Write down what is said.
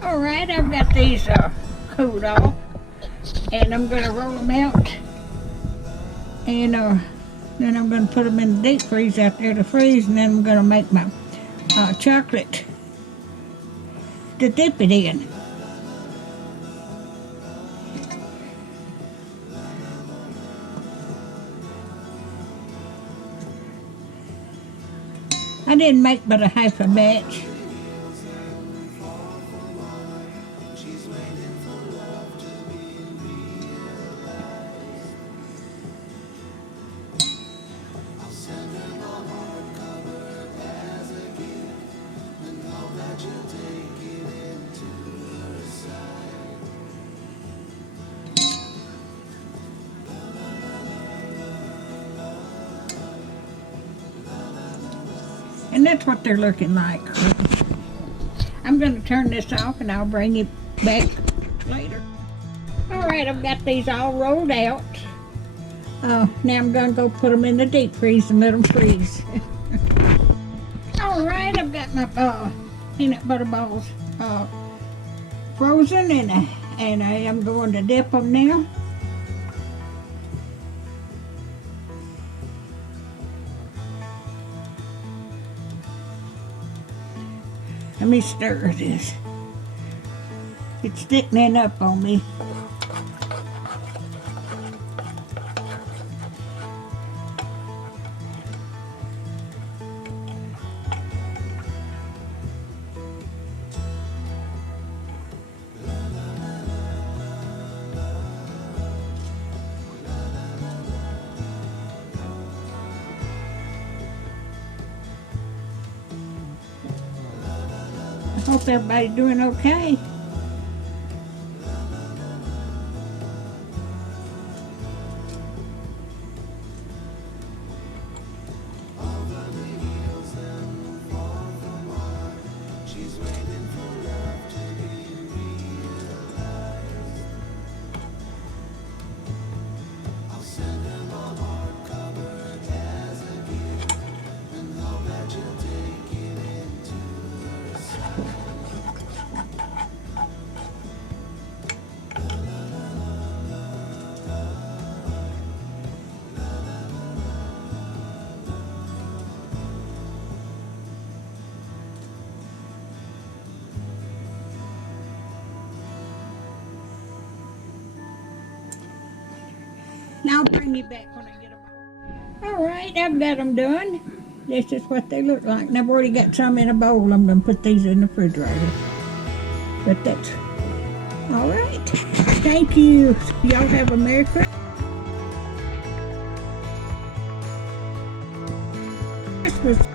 All right, I've got these cooled off, and I'm gonna roll them out, and then I'm gonna put them in the deep freeze out there to freeze, and then I'm gonna make my chocolate to dip it in. I didn't make but a half a batch. And that's what they're looking like. I'm going to turn this off and I'll bring it back later. Alright, I've got these all rolled out. Now I'm going to go put them in the deep freeze and let them freeze. Alright, I've got my peanut butter balls frozen, and I am going to dip them now. Let me stir this. It's thickening up on me. I hope everybody's doing okay. Now I'll bring you back when I get them all. Alright, I've got them done. This is what they look like. And I've already got some in a bowl. I'm going to put these in the refrigerator. But that's alright. Thank you. Y'all have a Merry Christmas.